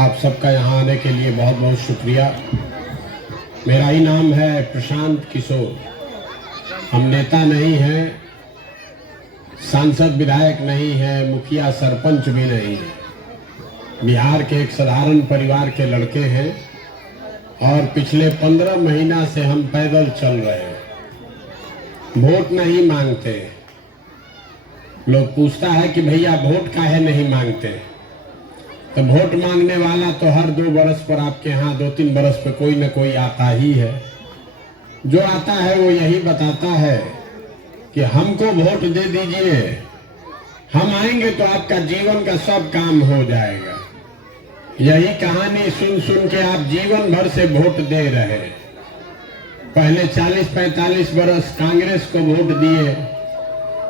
आप सबका यहाँ आने के लिए बहुत बहुत शुक्रिया। मेरा ही नाम है प्रशांत किशोर। हम नेता नहीं हैं, सांसद विधायक नहीं है, मुखिया सरपंच भी नहीं है। बिहार के एक साधारण परिवार के लड़के हैं और पिछले 15 महीना से हम पैदल चल रहे हैं। वोट नहीं मांगते। लोग पूछता है कि भैया वोट काहे नहीं मांगते, तो वोट मांगने वाला तो हर 2 बरस पर आपके यहाँ 2-3 बरस पे कोई न कोई आता ही है। जो आता है वो यही बताता है कि हमको वोट दे दीजिए, हम आएंगे तो आपका जीवन का सब काम हो जाएगा। यही कहानी सुन सुन के आप जीवन भर से वोट दे रहे। पहले 40-45 बरस कांग्रेस को वोट दिए,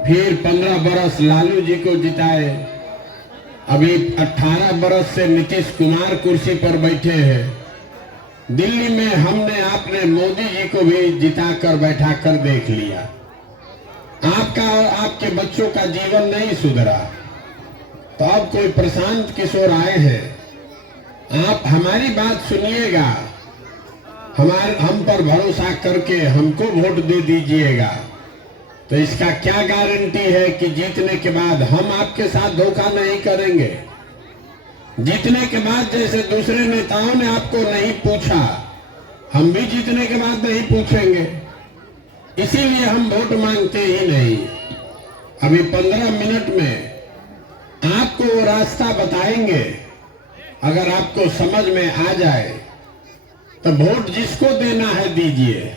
फिर 15 बरस लालू जी को जिताए, अभी 18 बरस से नीतीश कुमार कुर्सी पर बैठे हैं। दिल्ली में हमने आपने मोदी जी को भी जिता कर बैठा कर देख लिया। आपका और आपके बच्चों का जीवन नहीं सुधरा, तो अब कोई प्रशांत किशोर आए हैं। आप हमारी बात सुनिएगा, हम पर भरोसा करके हमको वोट दे दीजिएगा। तो इसका क्या गारंटी है कि जीतने के बाद हम आपके साथ धोखा नहीं करेंगे। जीतने के बाद जैसे दूसरे नेताओं ने आपको नहीं पूछा, हम भी जीतने के बाद नहीं पूछेंगे। इसीलिए हम वोट मांगते ही नहीं। अभी 15 मिनट में आपको वो रास्ता बताएंगे। अगर आपको समझ में आ जाए तो वोट जिसको देना है दीजिए,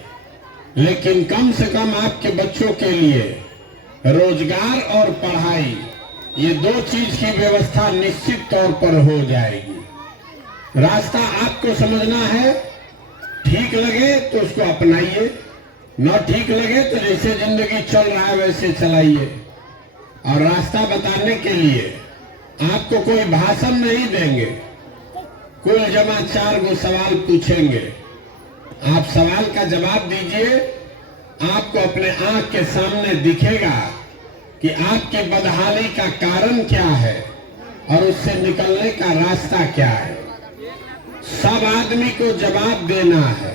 लेकिन कम से कम आपके बच्चों के लिए रोजगार और पढ़ाई, ये 2 चीज की व्यवस्था निश्चित तौर पर हो जाएगी। रास्ता आपको समझना है, ठीक लगे तो उसको अपनाइए, न ठीक लगे तो जैसे जिंदगी चल रहा है वैसे चलाइए। और रास्ता बताने के लिए आपको कोई भाषण नहीं देंगे, कुल जमा 4 गो सवाल पूछेंगे। आप सवाल का जवाब दीजिए, आपको अपने आंख के सामने दिखेगा कि आपके बदहाली का कारण क्या है और उससे निकलने का रास्ता क्या है। सब आदमी को जवाब देना है,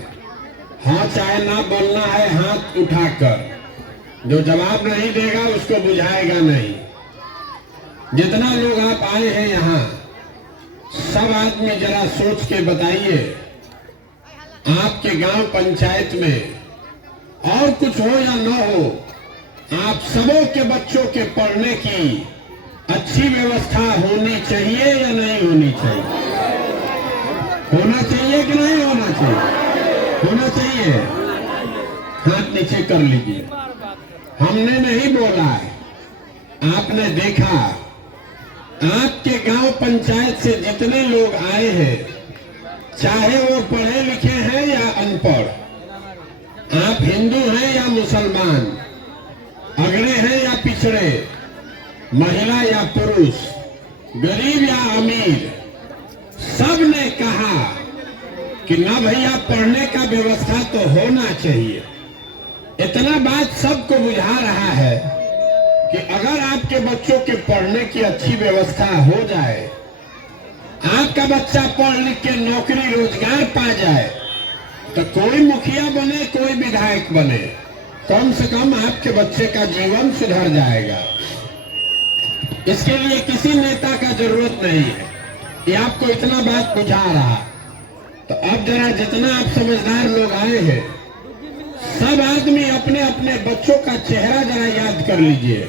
हाँ चाहे ना बोलना है हाथ उठाकर। जो जवाब नहीं देगा उसको बुझाएगा नहीं। जितना लोग आप आए हैं यहाँ, सब आदमी जरा सोच के बताइए, आपके गांव पंचायत में और कुछ हो या न हो, आप सबों के बच्चों के पढ़ने की अच्छी व्यवस्था होनी चाहिए या नहीं होनी चाहिए? होना चाहिए कि नहीं होना चाहिए? होना चाहिए। हाथ नीचे कर लीजिए। हमने नहीं बोला है, आपने देखा। आपके गांव पंचायत से जितने लोग आए हैं, चाहे वो पढ़े लिखे हैं या अनपढ़, आप हिंदू हैं या मुसलमान, अगड़े हैं या पिछड़े, महिला या पुरुष, गरीब या अमीर, सब ने कहा कि ना भैया पढ़ने का व्यवस्था तो होना चाहिए। इतना बात सबको बुझा रहा है कि अगर आपके बच्चों के पढ़ने की अच्छी व्यवस्था हो जाए, आपका बच्चा पढ़ लिख के नौकरी रोजगार पा जाए, तो कोई मुखिया बने कोई विधायक बने, कम से कम आपके बच्चे का जीवन सुधर जाएगा। इसके लिए किसी नेता का जरूरत नहीं है। ये आपको इतना बात बुझा रहा। तो अब जरा जितना आप समझदार लोग आए हैं, सब आदमी अपने अपने बच्चों का चेहरा जरा याद कर लीजिए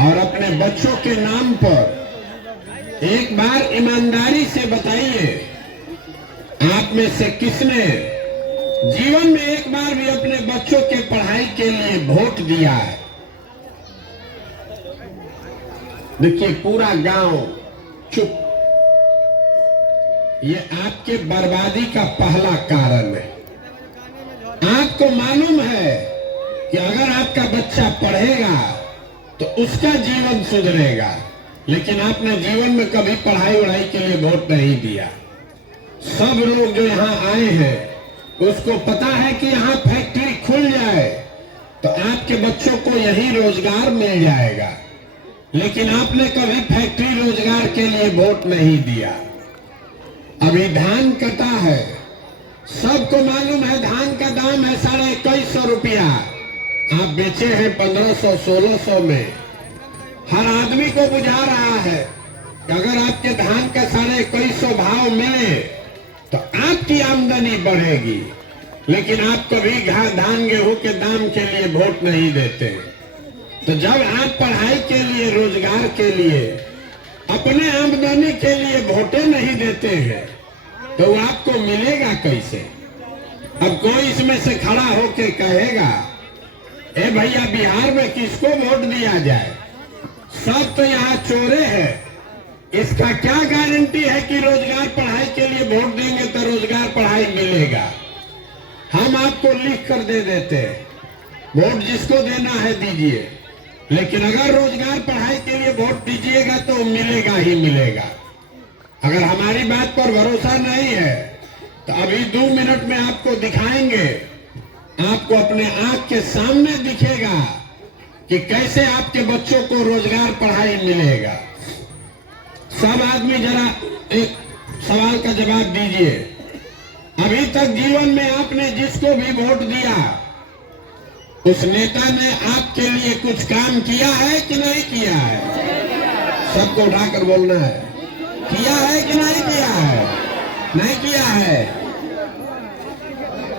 और अपने बच्चों के नाम पर एक बार ईमानदारी से बताइए, आप में से किसने जीवन में एक बार भी अपने बच्चों के पढ़ाई के लिए वोट दिया है? देखिए पूरा गांव चुप। ये आपके बर्बादी का पहला कारण है। आपको मालूम है कि अगर आपका बच्चा पढ़ेगा तो उसका जीवन सुधरेगा, लेकिन आपने जीवन में कभी पढ़ाई वढ़ाई के लिए वोट नहीं दिया। सब लोग जो यहाँ आए हैं उसको पता है कि यहाँ फैक्ट्री खुल जाए तो आपके बच्चों को यही रोजगार मिल जाएगा, लेकिन आपने कभी फैक्ट्री रोजगार के लिए वोट नहीं दिया। अभी धान कटा है, सबको मालूम है धान का दाम है 2150 रुपया, आप बेचे हैं 1500-1600 में। हर आदमी को बुझा रहा है कि अगर आपके धान का 2150 भाव मिले तो आपकी आमदनी बढ़ेगी, लेकिन आप कभी धान गेहूं के दाम के लिए वोट नहीं देते। तो जब आप पढ़ाई के लिए, रोजगार के लिए, अपने आमदनी के लिए वोटें नहीं देते हैं तो आपको मिलेगा कैसे? अब कोई इसमें से खड़ा होके कहेगा ए भैया बिहार में किसको वोट दिया जाए, सब तो यहाँ चोरे हैं, इसका क्या गारंटी है कि रोजगार पढ़ाई के लिए वोट देंगे तो रोजगार पढ़ाई मिलेगा? हम आपको लिख कर दे देते हैं, वोट जिसको देना है दीजिए, लेकिन अगर रोजगार पढ़ाई के लिए वोट दीजिएगा तो मिलेगा ही मिलेगा। अगर हमारी बात पर भरोसा नहीं है तो अभी 2 मिनट में आपको दिखाएंगे, आपको अपने आंख के सामने दिखेगा कि कैसे आपके बच्चों को रोजगार पढ़ाई मिलेगा। सब आदमी जरा एक सवाल का जवाब दीजिए, अभी तक जीवन में आपने जिसको भी वोट दिया उस नेता ने आपके लिए कुछ काम किया है कि नहीं किया है? सबको उठाकर बोलना है, किया है कि नहीं किया है? नहीं किया है।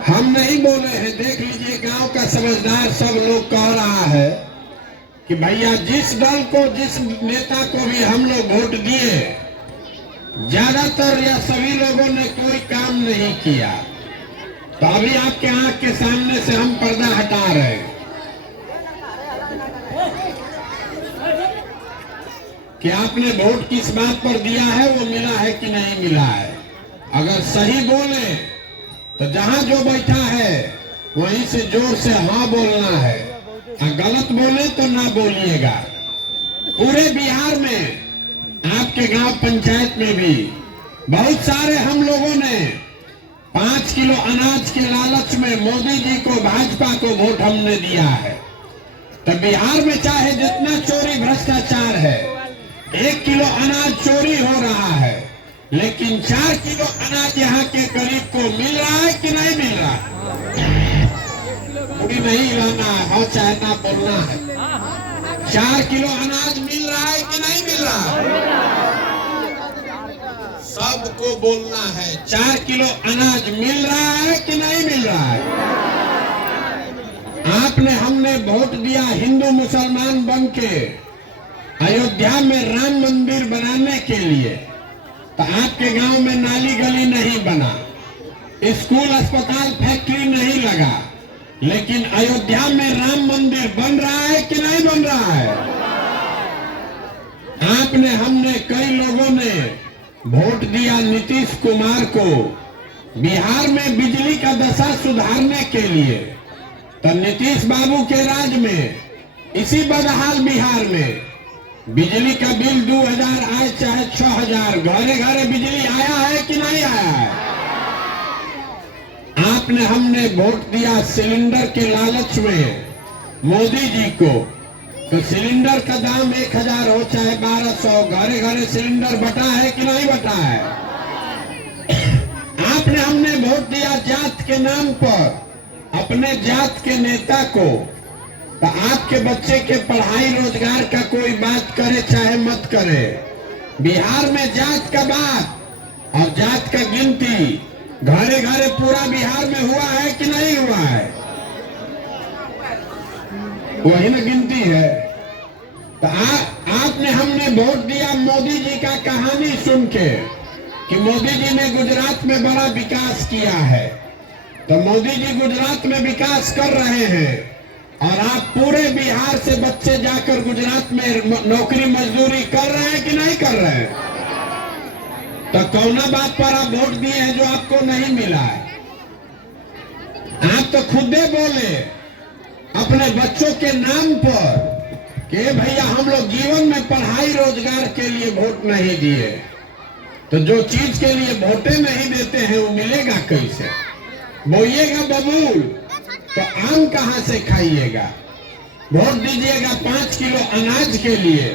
हम नहीं बोले हैं, देख लीजिए गांव का समझदार सब लोग कह रहा है कि भैया जिस दल को, जिस नेता को भी हम लोग वोट दिए, ज्यादातर या सभी लोगों ने कोई काम नहीं किया। तो अभी आपके आंख के सामने से हम पर्दा हटा रहे हैं कि आपने वोट किस बात पर दिया है, वो मिला है कि नहीं मिला है। अगर सही बोले तो जहां जो बैठा है वहीं से जोर से हाँ बोलना है, और गलत बोले तो ना बोलिएगा। पूरे बिहार में, आपके गांव पंचायत में भी बहुत सारे हम लोगों ने 5 किलो अनाज के लालच में मोदी जी को, भाजपा को वोट हमने दिया है। तो बिहार में चाहे जितना चोरी भ्रष्टाचार है, 1 किलो अनाज चोरी हो रहा है, लेकिन 4 किलो अनाज यहाँ के गरीब को मिल रहा है कि नहीं मिल रहा है? पूरी नहीं लाना है, हाँ चाहे ना बोलना है। 4 किलो अनाज मिल रहा है कि नहीं मिल रहा है? सबको बोलना है, 4 किलो अनाज मिल रहा है कि नहीं मिल रहा है? आपने, हमने वोट दिया हिंदू मुसलमान बन के अयोध्या में राम मंदिर बनाने के लिए, तो आपके गांव में नाली गली नहीं बना, स्कूल अस्पताल फैक्ट्री नहीं लगा, लेकिन अयोध्या में राम मंदिर बन रहा है कि नहीं बन रहा है? आपने, हमने, कई लोगों ने वोट दिया नीतीश कुमार को बिहार में बिजली का दशा सुधारने के लिए। तो नीतीश बाबू के राज में इसी बदहाल बिहार में बिजली का बिल 2000 आए चाहे 6000, घरे घरे बिजली आया है कि नहीं आया है? आपने, हमने वोट दिया सिलेंडर के लालच में मोदी जी को, तो सिलेंडर का दाम 1000 हो चाहे 1200, घरे घरे सिलेंडर बटा है कि नहीं बटा है? आपने, हमने वोट दिया जात के नाम पर अपने जात के नेता को, तो आपके बच्चे के पढ़ाई रोजगार का कोई बात करे चाहे मत करे, बिहार में जात का बात और जात का गिनती घरे घरे पूरा बिहार में हुआ है कि नहीं हुआ है? वही ना गिनती है। तो आपने, हमने वोट दिया मोदी जी का कहानी सुन के कि मोदी जी ने गुजरात में बड़ा विकास किया है। तो मोदी जी गुजरात में विकास कर रहे हैं और आप पूरे बिहार से बच्चे जाकर गुजरात में नौकरी मजदूरी कर रहे हैं कि नहीं कर रहे हैं? तो कौना बात पर आप वोट दिए हैं जो आपको नहीं मिला है? आप तो खुदे बोले अपने बच्चों के नाम पर कि भैया हम लोग जीवन में पढ़ाई रोजगार के लिए वोट नहीं दिए। तो जो चीज के लिए वोटें नहीं देते हैं वो मिलेगा कैसे? बोइएगा बबूल तो आम कहां से खाइएगा? वोट दीजिएगा 5 किलो अनाज के लिए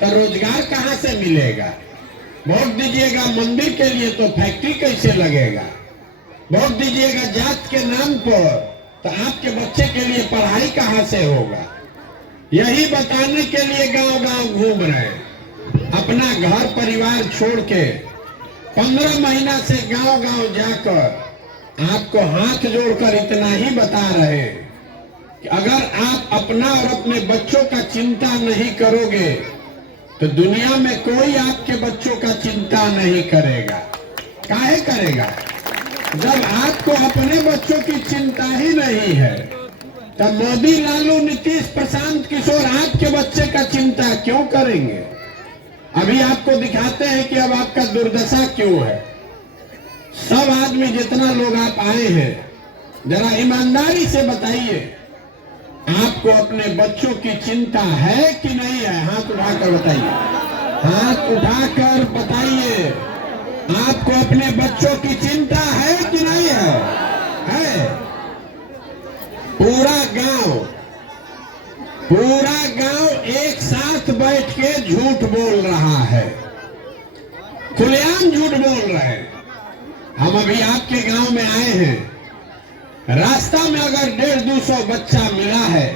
तो रोजगार कहां से मिलेगा? वोट दीजिएगा मंदिर के लिए तो फैक्ट्री कैसे लगेगा, वोट दीजिएगा जात के नाम पर तो आपके बच्चे के लिए पढ़ाई कहां से होगा। यही बताने के लिए गांव-गांव घूम रहे हैं। अपना घर परिवार छोड़ के 15 महीना से गांव-गांव जाकर आपको हाथ जोड़कर इतना ही बता रहे हैं कि अगर आप अपना और अपने बच्चों का चिंता नहीं करोगे तो दुनिया में कोई आपके बच्चों का चिंता नहीं करेगा। काहे करेगा? जब आपको अपने बच्चों की चिंता ही नहीं है तब मोदी, लालू, नीतीश, प्रशांत किशोर आपके बच्चे का चिंता क्यों करेंगे? अभी आपको दिखाते हैं कि अब आपका दुर्दशा क्यों है। सब आदमी जितना लोग आप आए हैं जरा ईमानदारी से बताइए, आपको अपने बच्चों की चिंता है कि नहीं है? हाथ उठाकर बताइए, हाथ उठाकर बताइए, आपको अपने बच्चों की चिंता है कि नहीं है? है। पूरा गांव एक साथ बैठ के झूठ बोल रहा है, खुलेआम झूठ बोल रहे हैं। हम अभी आपके गांव में आए हैं, रास्ता में अगर 150-200 बच्चा मिला है,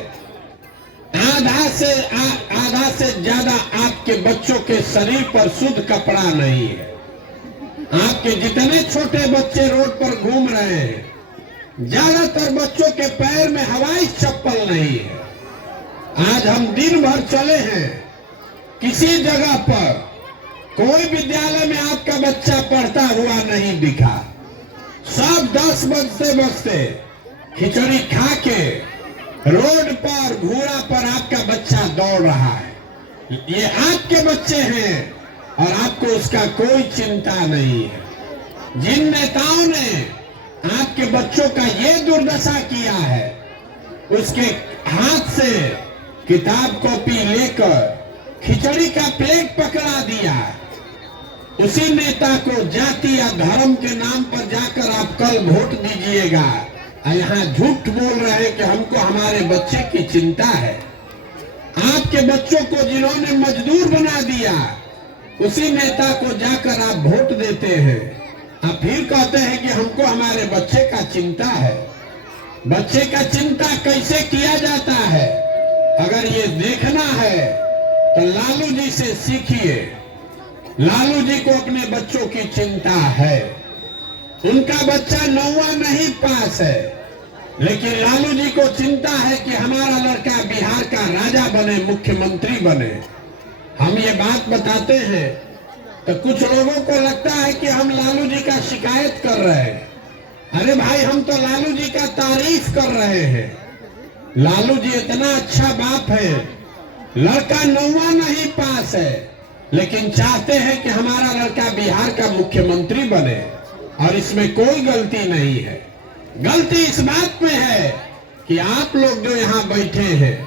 आधा से ज्यादा आपके बच्चों के शरीर पर शुद्ध कपड़ा नहीं है। आपके जितने छोटे बच्चे रोड पर घूम रहे हैं, ज्यादातर बच्चों के पैर में हवाई चप्पल नहीं है। आज हम दिन भर चले हैं, किसी जगह पर कोई विद्यालय में आपका बच्चा पढ़ता हुआ नहीं दिखा। सब 10 बजते खिचड़ी खा के रोड पर घोड़ा पर आपका बच्चा दौड़ रहा है। ये आपके बच्चे हैं और आपको उसका कोई चिंता नहीं है। जिन नेताओं ने आपके बच्चों का ये दुर्दशा किया है, उसके हाथ से किताब कॉपी लेकर खिचड़ी का प्लेट पकड़ा दिया। उसी नेता को जाति या धर्म के नाम पर जाकर आप कल वोट दीजिएगा, यहाँ झूठ बोल रहे हैं कि हमको हमारे बच्चे की चिंता है। आपके बच्चों को जिन्होंने मजदूर बना दिया, उसी नेता को जाकर आप वोट देते हैं। आप फिर कहते हैं कि हमको हमारे बच्चे का चिंता है। बच्चे का चिंता कैसे किया जाता है? अगर ये देखना है तो लालू जी से सीखिए। लालू जी को अपने बच्चों की चिंता है। उनका बच्चा 9वां नहीं पास है, लेकिन लालू जी को चिंता है कि हमारा लड़का बिहार का राजा बने, मुख्यमंत्री बने। हम ये बात बताते हैं तो कुछ लोगों को लगता है कि हम लालू जी का शिकायत कर रहे हैं। अरे भाई, हम तो लालू जी का तारीफ कर रहे हैं। लालू जी इतना अच्छा बाप है, लड़का 9वां नहीं पास है, लेकिन चाहते हैं कि हमारा लड़का बिहार का मुख्यमंत्री बने, और इसमें कोई गलती नहीं है। गलती इस बात में है कि आप लोग जो यहाँ बैठे हैं,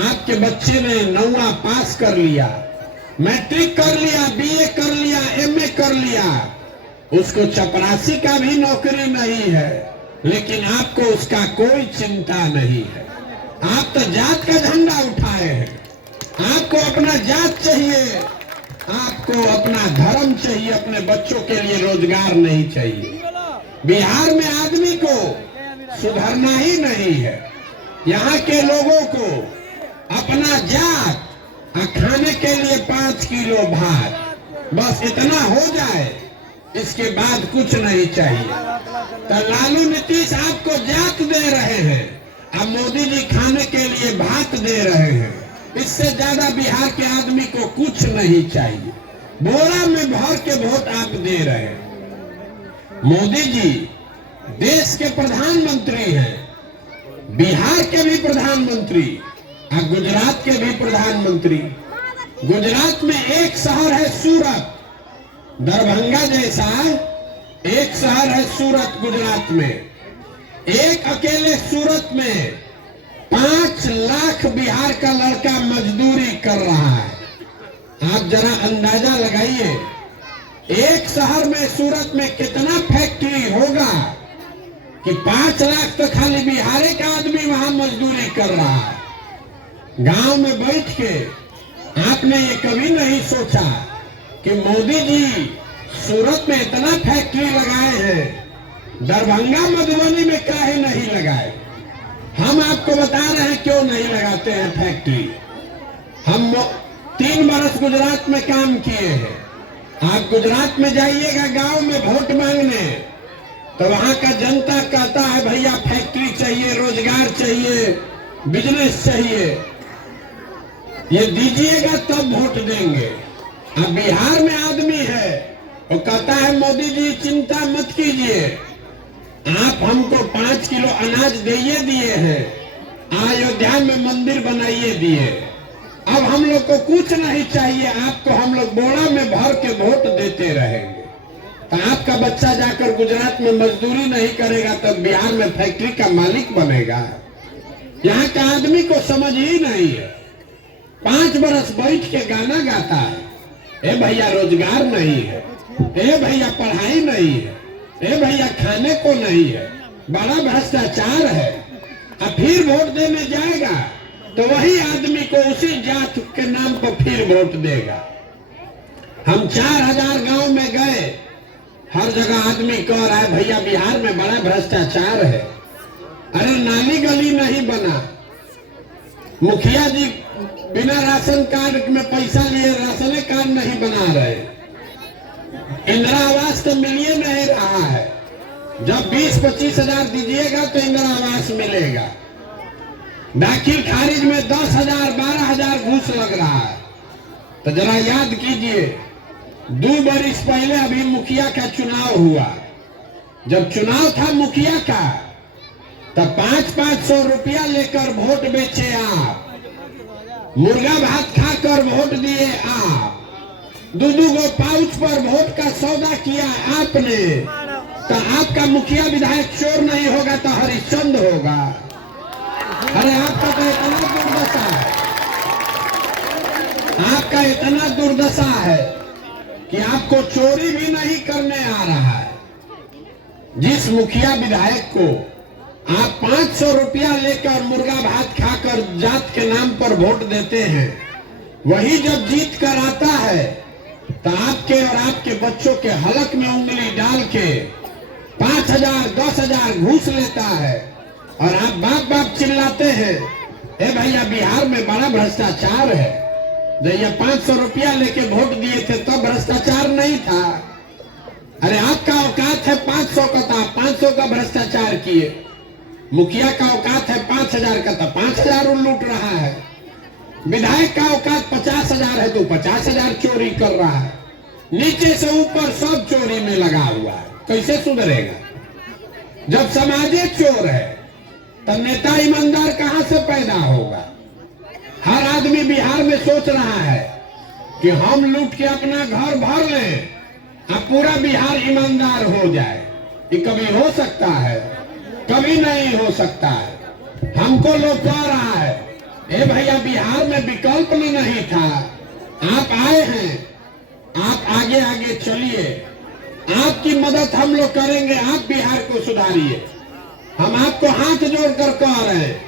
आपके बच्चे ने 9वां पास कर लिया, मैट्रिक कर लिया, बीए कर लिया, एमए कर लिया, उसको चपरासी का भी नौकरी नहीं है, लेकिन आपको उसका कोई चिंता नहीं है। आप तो जात का झंडा उठाए हैं। आपको अपना जात चाहिए, आपको अपना धर्म चाहिए, अपने बच्चों के लिए रोजगार नहीं चाहिए। बिहार में आदमी को सुधरना ही नहीं है। यहाँ के लोगों को अपना जात और खाने के लिए 5 किलो भात, बस इतना हो जाए, इसके बाद कुछ नहीं चाहिए। तो लालू नीतीश आपको जात दे रहे हैं, अब मोदी जी खाने के लिए भात दे रहे हैं। इससे ज्यादा बिहार के आदमी को कुछ नहीं चाहिए। बोरा में भर के वोट आप दे रहे हैं। मोदी जी देश के प्रधानमंत्री हैं, बिहार के भी प्रधानमंत्री और गुजरात के भी प्रधानमंत्री। गुजरात में एक शहर है सूरत, दरभंगा जैसा एक शहर है सूरत गुजरात में। एक अकेले सूरत में 5 लाख बिहार का लड़का मजदूरी कर रहा है। आप जरा अंदाजा लगाइए, एक शहर में सूरत में कितना फैक्ट्री होगा कि 5 लाख तो खाली बिहार का आदमी वहां मजदूरी कर रहा है। गांव में बैठ के आपने ये कभी नहीं सोचा कि मोदी जी सूरत में इतना फैक्ट्री लगाए हैं, दरभंगा मधुबनी में काहे नहीं लगाए। हम आपको बता रहे हैं क्यों नहीं लगाते हैं फैक्ट्री। हम 3 बरस गुजरात में काम किए हैं। आप गुजरात में जाइएगा गांव में वोट मांगने, तो वहां का जनता कहता है भैया फैक्ट्री चाहिए, रोजगार चाहिए, बिजनेस चाहिए, ये दीजिएगा तब वोट देंगे। अब बिहार में आदमी है वो कहता है मोदी जी चिंता मत कीजिए, आप हमको 5 किलो अनाज दिए हैं, अयोध्या में मंदिर बनाइए दिए, अब हम लोग को कुछ नहीं चाहिए, आपको हम लोग बोरा में भर के वोट देते रहेंगे। तो आपका बच्चा जाकर गुजरात में मजदूरी नहीं करेगा तब बिहार में फैक्ट्री का मालिक बनेगा। यहाँ का आदमी को समझ ही नहीं है। 5 बरस बैठ के गाना गाता है, ए भैया रोजगार नहीं है, ए भैया पढ़ाई नहीं है, ए भैया खाने को नहीं है, बड़ा भ्रष्टाचार है। अब फिर वोट देने जाएगा तो वही आदमी को उसी जात के नाम पर फिर वोट देगा। हम 4000 गांव में गए, हर जगह आदमी कह रहा है भैया बिहार में बड़ा भ्रष्टाचार है। अरे नाली गली नहीं बना, मुखिया जी बिना राशन कार्ड में पैसा लिए राशन कार्ड नहीं बना रहे, इंदिरा आवास तो मिलिए नहीं रहा है। जब 20-25 हजार दीजिएगा तो इंदिरा आवास मिलेगा। दाखिल खारिज में 10,000 12,000 घूस लग रहा है। तो जरा याद कीजिए, 2 बरिस पहले अभी मुखिया का चुनाव हुआ। जब चुनाव था मुखिया का तब 500-500 रुपया लेकर वोट बेचे आप, मुर्गा भात खाकर वोट दिए आप, 2-2 गो पाउच पर वोट का सौदा किया आपने। तो आपका मुखिया विधायक चोर नहीं होगा तो हरिश्चंद्र होगा। अरे आपका तो इतना दुर्दशा है, आपका इतना दुर्दशा है कि आपको चोरी भी नहीं करने आ रहा है। जिस मुखिया विधायक को आप 500 रुपया लेकर मुर्गा भात खाकर जात के नाम पर वोट देते हैं, वही जब जीत कर आता है तो आपके और आपके बच्चों के हलक में उंगली डाल के 5,000 10,000 घूस लेता है और आप बाप बाप चिल्लाते हैं ए भैया बिहार में बड़ा भ्रष्टाचार है। जब ये 500 रुपया लेके वोट दिए थे तब भ्रष्टाचार नहीं था। अरे आपका औकात है 500 का, था 500 का भ्रष्टाचार किए। मुखिया का औकात है 5,000 का, था 5,000 लूट रहा है। विधायक का औकात 50,000 है तो 50,000 चोरी कर रहा है। नीचे से ऊपर सब चोरी में लगा हुआ है। कैसे सुधरेगा? जब समाजे चोर है तब नेता ईमानदार कहां से पैदा होगा? हर आदमी बिहार में सोच रहा है कि हम लूट के अपना घर भर लें, अब पूरा बिहार ईमानदार हो जाए। ये कभी हो सकता है? कभी नहीं हो सकता है। हमको लोग कह रहा है ए भैया बिहार में विकल्प नहीं था, आप आए हैं, आप आगे आगे चलिए, आपकी मदद हम लोग करेंगे, आप बिहार को सुधारिए। हम आपको हाथ जोड़कर कह रहे हैं,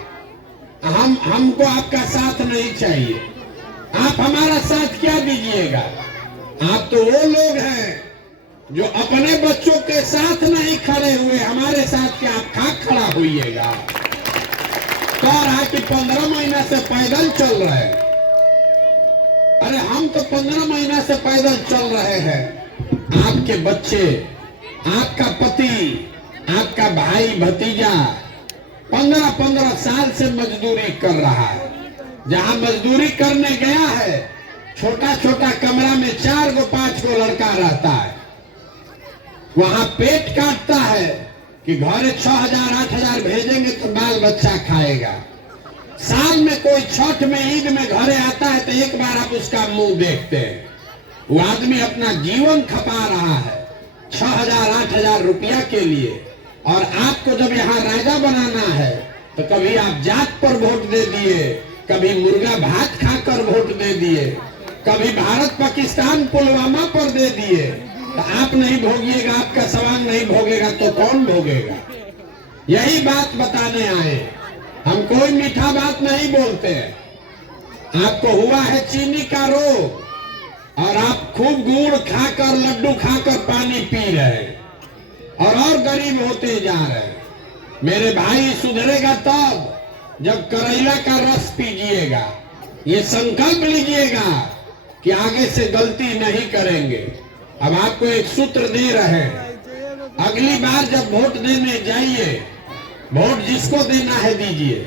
हमको आपका साथ नहीं चाहिए। आप हमारा साथ क्या दीजिएगा? आप तो वो लोग हैं जो अपने बच्चों के साथ नहीं खड़े हुए, हमारे साथ क्या आप खाक खड़ा होइएगा? कह रहा कि 15 महीना से पैदल चल रहे हैं। अरे हम तो 15 महीना से पैदल चल रहे हैं। आपके बच्चे, आपका पति, आपका भाई भतीजा 15-15 साल से मजदूरी कर रहा है। जहां मजदूरी करने गया है, छोटा छोटा कमरा में 4 गो 5 गो लड़का रहता है, वहां पेट काटता है कि घरे 6,000 8,000 भेजेंगे तो बाल बच्चा खाएगा। साल में कोई छठ में ईद में घरे आता है तो एक बार आप उसका मुंह देखते हैं। वो आदमी अपना जीवन खपा रहा है 6,000 8,000 रुपया के लिए, और आपको जब यहाँ राजा बनाना है तो कभी आप जात पर वोट दे दिए, कभी मुर्गा भात खाकर वोट दे दिए, कभी भारत पाकिस्तान पुलवामा पर दे दिए। तो आप नहीं भोगिएगा, आपका सवाल नहीं भोगेगा तो कौन भोगेगा? यही बात बताने आए। हम कोई मीठा बात नहीं बोलते हैं। आपको हुआ है चीनी का रोग, और आप खूब गुड़ खाकर लड्डू खाकर पानी पी रहे हैं और गरीब होते जा रहे हैं। मेरे भाई सुधरेगा तब जब करेला का रस पीजिएगा। ये संकल्प लीजिएगा कि आगे से गलती नहीं करेंगे। अब आपको एक सूत्र दे रहे हैं, अगली बार जब वोट देने जाइए, वोट जिसको देना है दीजिए,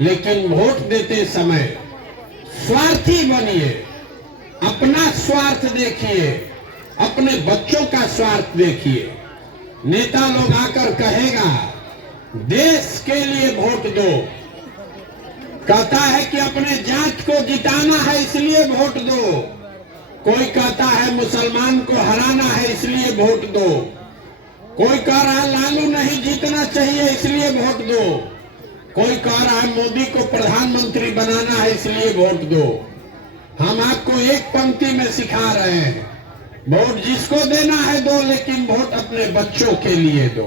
लेकिन वोट देते समय स्वार्थी बनिए। अपना स्वार्थ देखिए, अपने बच्चों का स्वार्थ देखिए। नेता लोग आकर कहेगा देश के लिए वोट दो, कहता है कि अपने जात को जिताना है इसलिए वोट दो। कोई कहता है मुसलमान को हराना है इसलिए वोट दो। कोई कह रहा है लालू नहीं जीतना चाहिए इसलिए वोट दो। कोई कह रहा है मोदी को प्रधानमंत्री बनाना है इसलिए वोट दो। हम आपको एक पंक्ति में सिखा रहे हैं, वोट जिसको देना है दो, लेकिन वोट अपने बच्चों के लिए दो।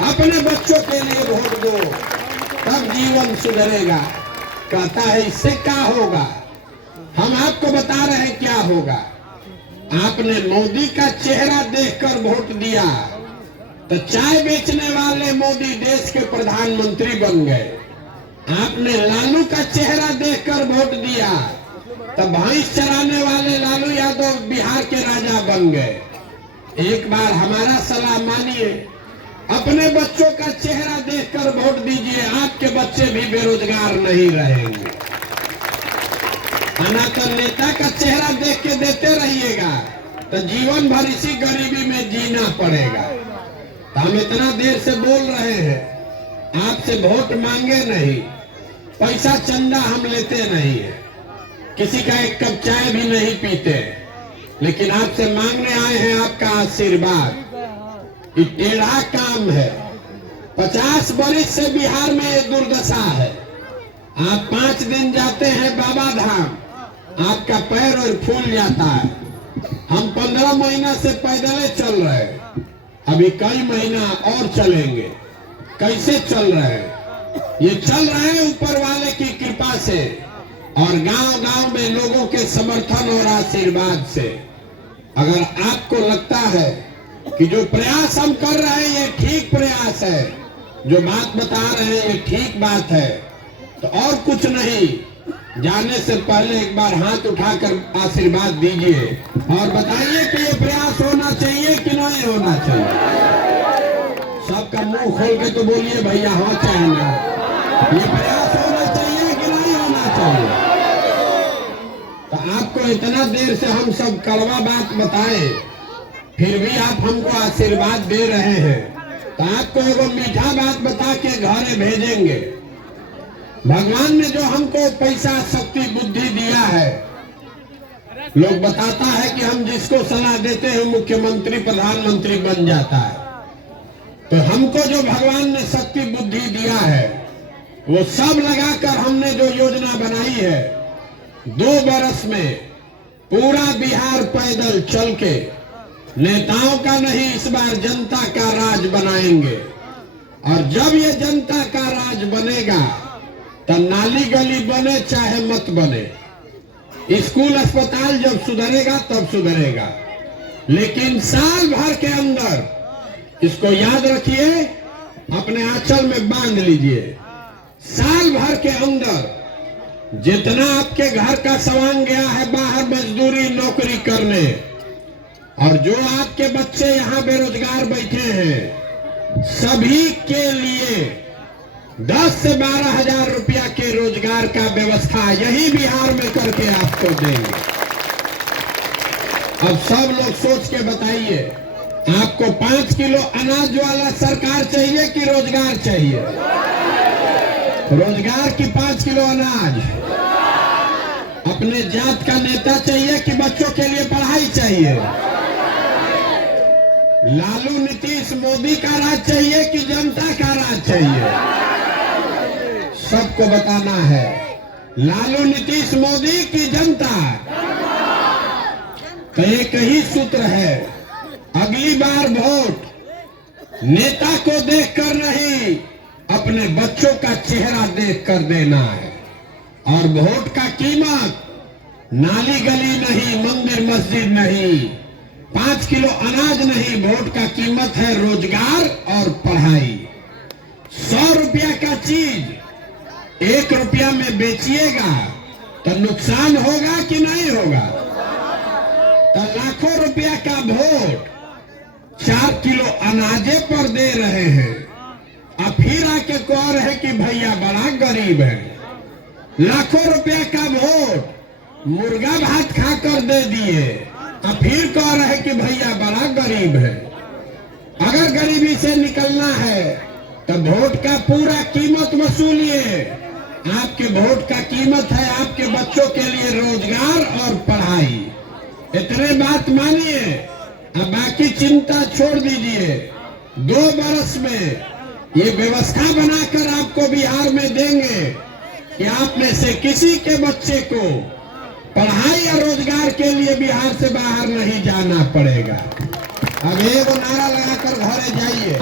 अपने बच्चों के लिए वोट दो, तब जीवन सुधरेगा। कहता है इससे क्या होगा? हम आपको बता रहे हैं क्या होगा। आपने मोदी का चेहरा देखकर वोट दिया तो चाय बेचने वाले मोदी देश के प्रधानमंत्री बन गए। आपने लालू का चेहरा देखकर वोट दिया तो भैंस चराने वाले लालू यादव बिहार के राजा बन गए। एक बार हमारा सलाह मानिए, अपने बच्चों का चेहरा देखकर वोट दीजिए। आपके बच्चे भी बेरोजगार नहीं रहेंगे। अनाथन नेता का चेहरा देख के देते रहिएगा तो जीवन भर इसी गरीबी में जीना पड़ेगा। तो हम इतना देर से बोल रहे हैं, आपसे वोट मांगे नहीं, पैसा चंदा हम लेते नहीं है, किसी का एक कप चाय भी नहीं पीते, लेकिन आपसे मांगने आए हैं आपका आशीर्वाद। ये टेढ़ा काम है। 50 वर्ष से बिहार में ये दुर्दशा है। आप 5 दिन जाते हैं बाबा धाम, आपका पैर और फूल जाता है। हम 15 महीना से पैदल चल रहे हैं, अभी कई महीना और चलेंगे। कैसे चल रहे हैं? ये चल रहे हैं ऊपर वाले की कृपा से और गांव-गांव में लोगों के समर्थन और आशीर्वाद से। अगर आपको लगता है कि जो प्रयास हम कर रहे हैं ये ठीक प्रयास है, जो बात बता रहे हैं ये ठीक बात है, तो और कुछ नहीं, जाने से पहले एक बार हाथ उठाकर आशीर्वाद दीजिए और बताइए कि ये प्रयास होना चाहिए कि नहीं होना चाहिए। सबका मुंह खोल के तो बोलिए भैया हाँ चाहिए। ये प्रयास होना चाहिए कि नहीं होना चाहिए? तो आपको इतना देर से हम सब कड़वा बात बताए, फिर भी आप हमको आशीर्वाद दे रहे हैं, तो आपको एगो मीठा बात बता के घरे भेजेंगे। भगवान ने जो हमको पैसा शक्ति बुद्धि दिया है, लोग बताता है कि हम जिसको सलाह देते हैं मुख्यमंत्री प्रधानमंत्री बन जाता है। तो हमको जो भगवान ने शक्ति बुद्धि दिया है वो सब लगाकर हमने जो योजना बनाई है, 2 बरस में पूरा बिहार पैदल चल के नेताओं का नहीं इस बार जनता का राज बनाएंगे। और जब ये जनता का राज बनेगा तो नाली गली बने चाहे मत बने, स्कूल अस्पताल जब सुधरेगा तब सुधरेगा, लेकिन साल भर के अंदर इसको याद रखिए, अपने आंचल में बांध लीजिए। साल भर के अंदर जितना आपके घर का सामान गया है बाहर मजदूरी नौकरी करने, और जो आपके बच्चे यहाँ बेरोजगार बैठे हैं, सभी के लिए 10 से 12 हजार रुपया के रोजगार का व्यवस्था यही बिहार में करके आपको देंगे। अब सब लोग सोच के बताइए, आपको 5 किलो अनाज वाला सरकार चाहिए कि रोजगार चाहिए? रोजगार की 5 किलो अनाज। अपने जात का नेता चाहिए कि बच्चों के लिए पढ़ाई चाहिए? लालू नीतीश मोदी का राज चाहिए कि जनता का राज चाहिए? सबको बताना है, लालू नीतीश मोदी की जनता। तो एक ही सूत्र है, अगली बार वोट नेता को देखकर नहीं, अपने बच्चों का चेहरा देखकर देना है। और वोट का कीमत नाली गली नहीं, मंदिर मस्जिद नहीं, 5 किलो अनाज नहीं, वोट का कीमत है रोजगार और पढ़ाई। 100 रुपया का चीज 1 रुपया में बेचिएगा तो नुकसान होगा कि नहीं होगा? तो लाखों रुपया का वोट 4 किलो अनाजे पर दे रहे हैं, अब फिर आके कह रहे कि भैया बड़ा गरीब है। लाखों रुपया का वोट मुर्गा भात खाकर दे दिए, अब फिर कह रहे कि भैया बड़ा गरीब है। अगर गरीबी से निकलना है तो वोट का पूरा कीमत वसूलिए। आपके वोट का कीमत है आपके बच्चों के लिए रोजगार और पढ़ाई। इतने बात मानिए, अब बाकी चिंता छोड़ दीजिए। 2 बरस में ये व्यवस्था बनाकर आपको बिहार में देंगे कि आप में से किसी के बच्चे को पढ़ाई और रोजगार के लिए बिहार से बाहर नहीं जाना पड़ेगा। अब एक नारा लगाकर घरे जाइए।